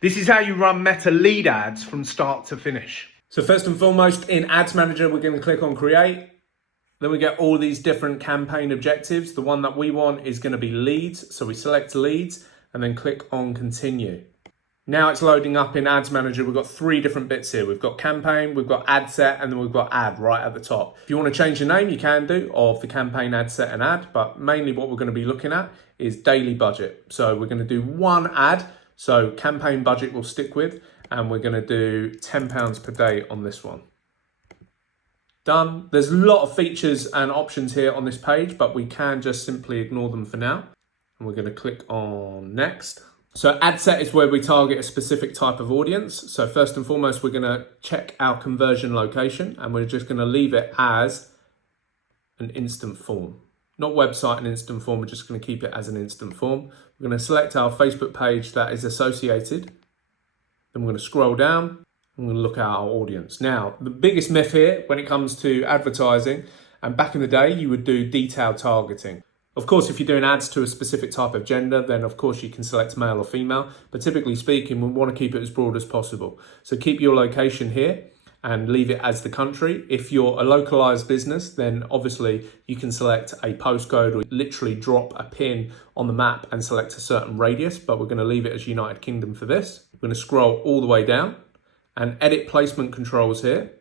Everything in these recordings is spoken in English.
This is how you run Meta lead ads from start to finish. So first and foremost, in Ads Manager, we're going to click on Create. Then we get all these different campaign objectives. The one that we want is going to be leads. So we select leads and then click on Continue. Now it's loading up in Ads Manager. We've got three different bits here. We've got campaign, we've got ad set, and then we've got ad right at the top. If you want to change the name, you can do, of the campaign, ad set, and ad. But mainly what we're going to be looking at is daily budget. So we're going to do one ad. So campaign budget we'll stick with, and we're going to do £10 per day on this one. Done. There's a lot of features and options here on this page, but we can just simply ignore them for now. And we're going to click on next. So ad set is where we target a specific type of audience. So first and foremost, we're going to check our conversion location, and we're just going to leave it as an instant form. Not website and instant form, we're just going to keep it as an instant form. We're going to select our Facebook page that is associated. Then we're going to scroll down. I'm going to look at our audience. Now, the biggest myth here when it comes to advertising, and back in the day, you would do detailed targeting. Of course, if you're doing ads to a specific type of gender, then of course you can select male or female, but typically speaking, we want to keep it as broad as possible. So keep your location here and leave it as the country. If you're a localized business, then obviously you can select a postcode or literally drop a pin on the map and select a certain radius, but we're going to leave it as United Kingdom for this. We're going to scroll all the way down and edit placement controls here.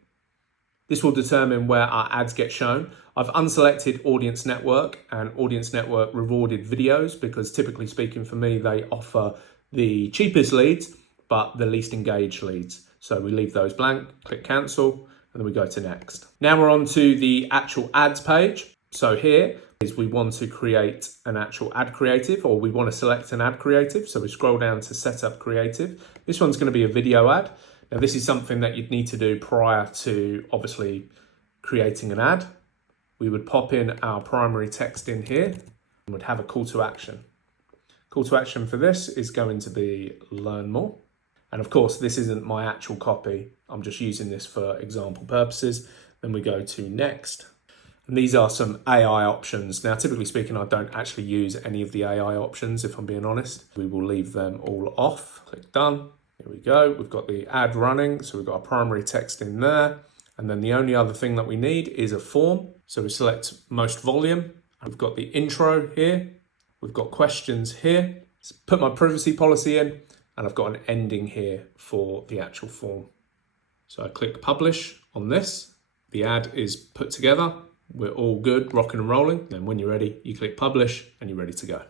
This will determine where our ads get shown. I've unselected Audience Network and Audience Network rewarded videos because typically speaking for me, they offer the cheapest leads, but the least engaged leads. So we leave those blank, click cancel, and then we go to next. Now we're on to the actual ads page. So here is we want to create an actual ad creative, or we want to select an ad creative. So we scroll down to setup creative. This one's going to be a video ad. Now this is something that you'd need to do prior to obviously creating an ad. We would pop in our primary text in here and would have a call to action. Call to action for this is going to be learn more. And of course, this isn't my actual copy. I'm just using this for example purposes. Then we go to next. And these are some AI options. Now, typically speaking, I don't actually use any of the AI options, if I'm being honest. We will leave them all off. Click done. Here we go. We've got the ad running. So we've got our primary text in there. And then the only other thing that we need is a form. So we select most volume. We've got the intro here. We've got questions here. So put my privacy policy in, and I've got an ending here for the actual form. So I click publish on this. The ad is put together. We're all good, rocking and rolling. Then when you're ready, you click publish and you're ready to go.